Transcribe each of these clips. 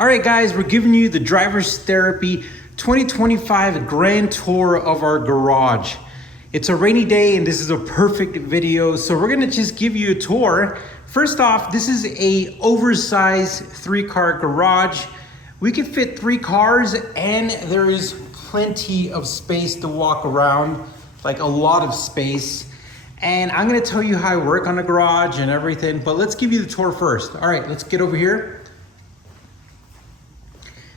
All right, guys, we're giving you the Driver's Therapy 2025 grand tour of our garage. It's a rainy day and this is a perfect video, so we're gonna just give you a tour. First off, this is a oversized 3-car garage. We can fit 3 cars and there is plenty of space to walk around, like a lot of space. And I'm gonna tell you how I work on the garage and everything, but let's give you the tour first. All right, let's get over here.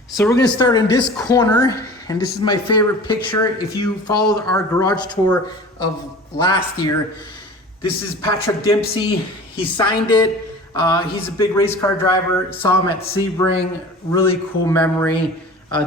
So we're gonna start in this corner, and this is my favorite picture. If you followed our garage tour of last year, this is Patrick Dempsey. He signed it. He's a big race car driver. Saw him at Sebring. Really cool memory.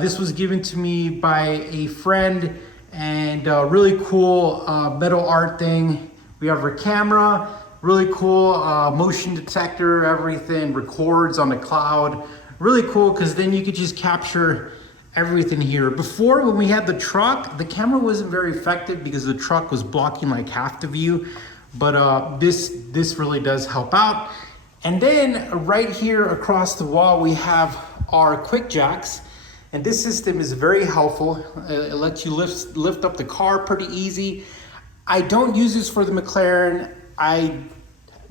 This was given to me by a friend, and really cool metal art thing. We have our camera, really cool motion detector, everything, records on the cloud. Really cool, because then you could just capture everything here. Before, when we had the truck, the camera wasn't very effective because the truck was blocking like half the view, but this really does help out. And then right here across the wall, we have our quick jacks. And this system is very helpful. It lets you lift up the car pretty easy. I don't use this for the McLaren. I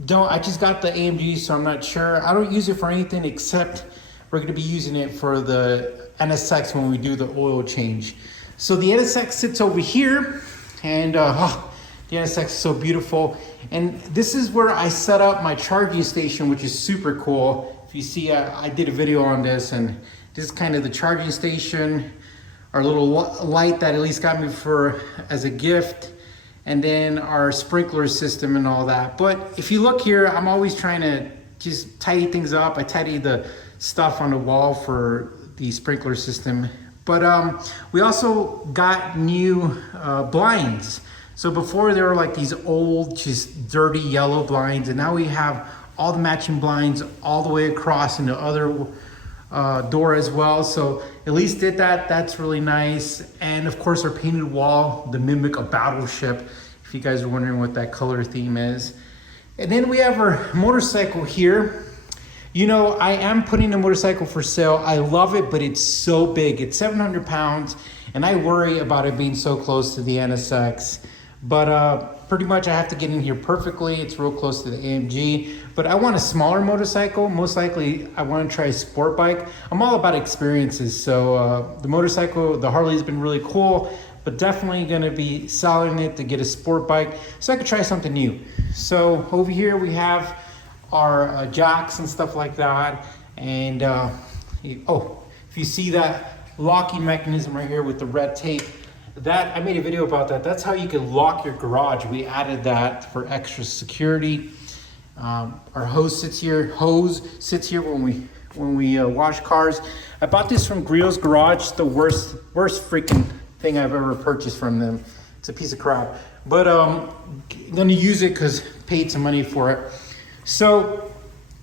just got the AMG, so I'm not sure. I don't use it for anything except we're gonna be using it for the NSX when we do the oil change. So the NSX sits over here, and the NSX is so beautiful. And this is where I set up my charging station, which is super cool. If you see, I did a video on this, and this is kind of the charging station, our little light that at least got me as a gift, and then our sprinkler system and all that. But if you look here, I'm always trying to just tidy things up. I tidy the stuff on the wall for the sprinkler system. But we also got new blinds. So before there were like these old, just dirty yellow blinds, and now we have all the matching blinds all the way across in the other door as well. So at least did that. That's really nice. And of course our painted wall to mimic a battleship, if you guys are wondering what that color theme is. And then we have our motorcycle here. You know, I am putting the motorcycle for sale. I love it, but it's so big. It's 700 pounds, and I worry about it being so close to the NSX. But pretty much I have to get in here perfectly. It's real close to the AMG. But I want a smaller motorcycle. Most likely, I want to try a sport bike. I'm all about experiences. So the motorcycle, the Harley's been really cool, but definitely gonna be selling it to get a sport bike so I could try something new. So over here we have our jacks and stuff like that. And if you see that locking mechanism right here with the red tape, that I made a video about that. That's how you can lock your garage. We added that for extra security. Our hose sits here when we wash cars. I bought this from Griot's Garage. The worst freaking thing I've ever purchased from them. It's a piece of crap, but I'm gonna use it because paid some money for it. So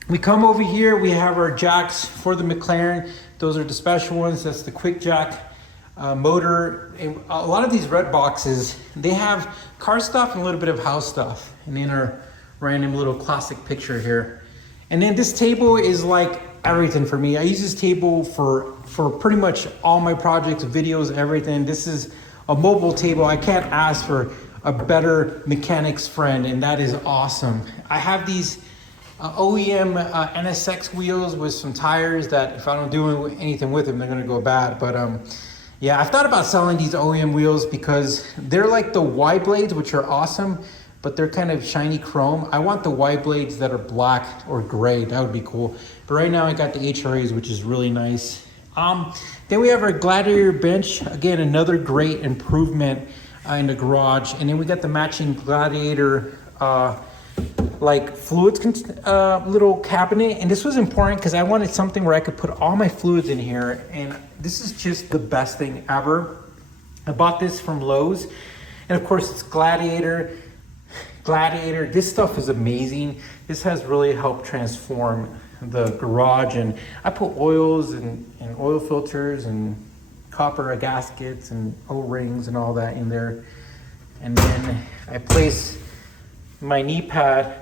we come over here, we have our jacks for the McLaren. Those are the special ones. That's the quick jack motor. And a lot of these red boxes, they have car stuff and a little bit of house stuff. And then our random little classic picture here. And then this table is like everything for me. I use this table for pretty much all my projects, videos, everything. This is a mobile table. I can't ask for a better mechanic's friend, and that is awesome. I have these OEM NSX wheels with some tires that if I don't do anything with them, they're gonna go bad. But yeah, I've thought about selling these OEM wheels because they're like the Y blades, which are awesome, but they're kind of shiny chrome. I want the Y blades that are black or gray. That would be cool. But right now I got the HRAs, which is really nice. Then we have our Gladiator bench. Again, another great improvement in the garage. And then we got the matching Gladiator like fluids little cabinet. And this was important because I wanted something where I could put all my fluids in here. And this is just the best thing ever. I bought this from Lowe's. And of course it's Gladiator. This stuff is amazing. This has really helped transform the garage. And I put oils and oil filters and copper gaskets and O-rings and all that in there. And then I place my knee pad.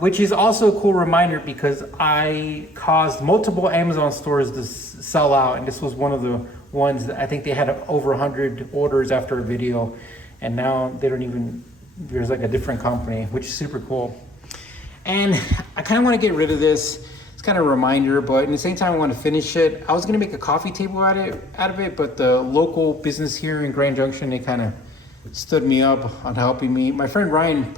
which is also a cool reminder because I caused multiple Amazon stores to sell out, and this was one of the ones that I think they had over 100 orders after a video, and now they don't even, there's like a different company, which is super cool. And I kind of want to get rid of this. It's kind of a reminder, but at the same time I want to finish it. I was going to make a coffee table out of it, but the local business here in Grand Junction, they kind of stood me up on helping me. My friend Ryan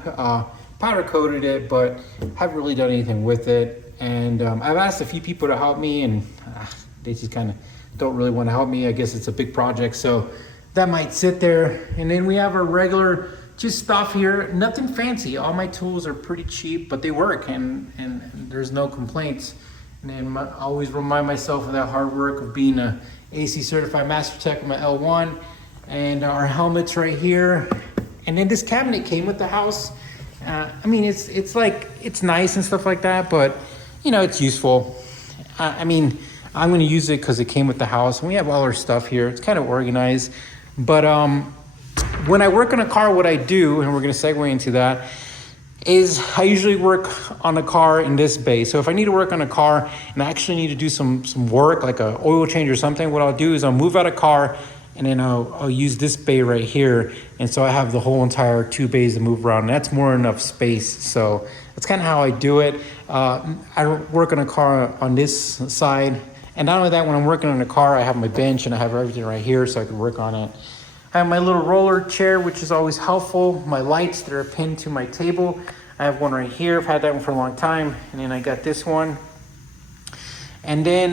powder coated it, but haven't really done anything with it. And I've asked a few people to help me, and they just kind of don't really want to help me. I guess it's a big project, so that might sit there. And then we have our regular just stuff here, nothing fancy. All my tools are pretty cheap, but they work, and there's no complaints. And then I always remind myself of that hard work of being a AC certified master tech with my L1, and our helmets right here. And then this cabinet came with the house. I mean, it's like, it's nice and stuff like that, but you know, it's useful. I mean, I'm gonna use it because it came with the house, and we have all our stuff here. It's kind of organized, but when I work on a car, what I do, and we're gonna segue into that, is I usually work on a car in this bay. So if I need to work on a car and I actually need to do some work, like a oil change or something, what I'll do is I'll move out a car, and then I'll use this bay right here. And so I have the whole entire 2 bays to move around, and that's more than enough space. So that's kind of how I do it. I work on a car on this side. And not only that, when I'm working on a car, I have my bench and I have everything right here so I can work on it. I have my little roller chair, which is always helpful. My lights that are pinned to my table. I have one right here. I've had that one for a long time. And then I got this one. And then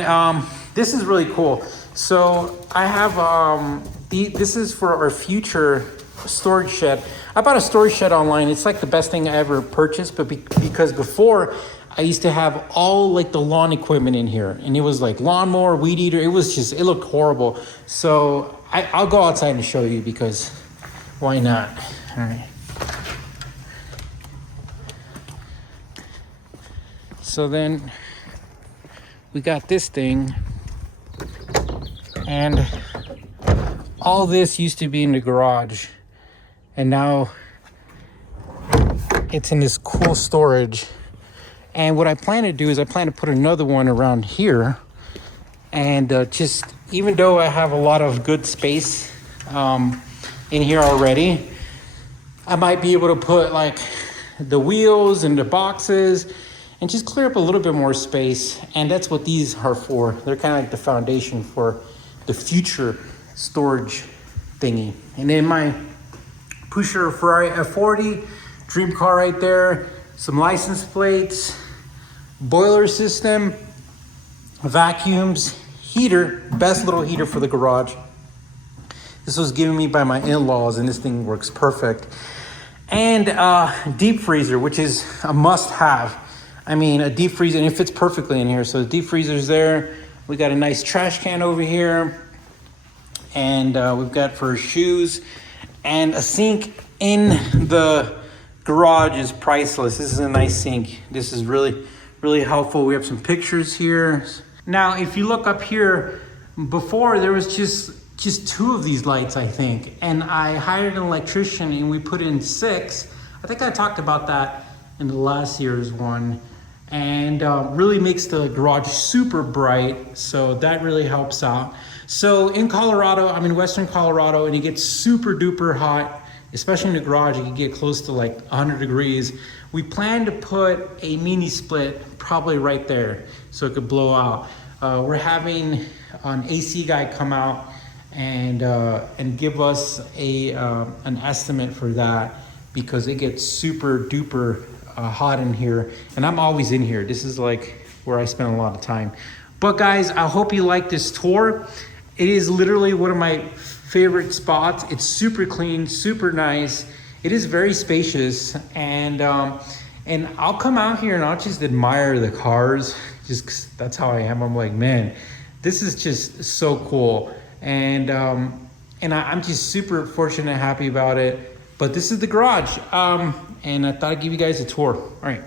this is really cool. So I have, this is for our future storage shed. I bought a storage shed online. It's like the best thing I ever purchased, but because before I used to have all like the lawn equipment in here, and it was like lawnmower, weed eater. It was just, it looked horrible. So I'll go outside and show you, because why not? All right. So then we got this thing, and all this used to be in the garage, and now it's in this cool storage. And what I plan to do is I plan to put another one around here, and just, even though I have a lot of good space in here already, I might be able to put like the wheels and the boxes and just clear up a little bit more space. And that's what these are for. They're kind of like the foundation for the future storage thingy. And then my pusher Ferrari F40, dream car right there, some license plates, boiler system, vacuums, heater, best little heater for the garage. This was given me by my in-laws, and this thing works perfect. And deep freezer, which is a must-have. I mean, a deep freezer, and it fits perfectly in here. So the deep freezer's there. We got a nice trash can over here, and we've got for shoes, and a sink in the garage is priceless. This is a nice sink. This is really, really helpful. We have some pictures here. Now, if you look up here, before there was just 2 of these lights, I think, and I hired an electrician and we put in 6. I think I talked about that in the last year's one, and really makes the garage super bright. So that really helps out. So in Colorado, I'm in Western Colorado, and it gets super duper hot, especially in the garage. It can get close to like 100 degrees. We plan to put a mini split probably right there so it could blow out. We're having an AC guy come out and give us an estimate for that, because it gets super duper hot in here, and I'm always in here. This is like where I spend a lot of time. But guys, I hope you like this tour. It is literally one of my favorite spots. It's super clean, super nice. It is very spacious, and I'll come out here and I'll just admire the cars, just 'cause that's how I am. I'm like, man, this is just so cool. And I'm just super fortunate and happy about it. But this is the garage, and I thought I'd give you guys a tour. All right.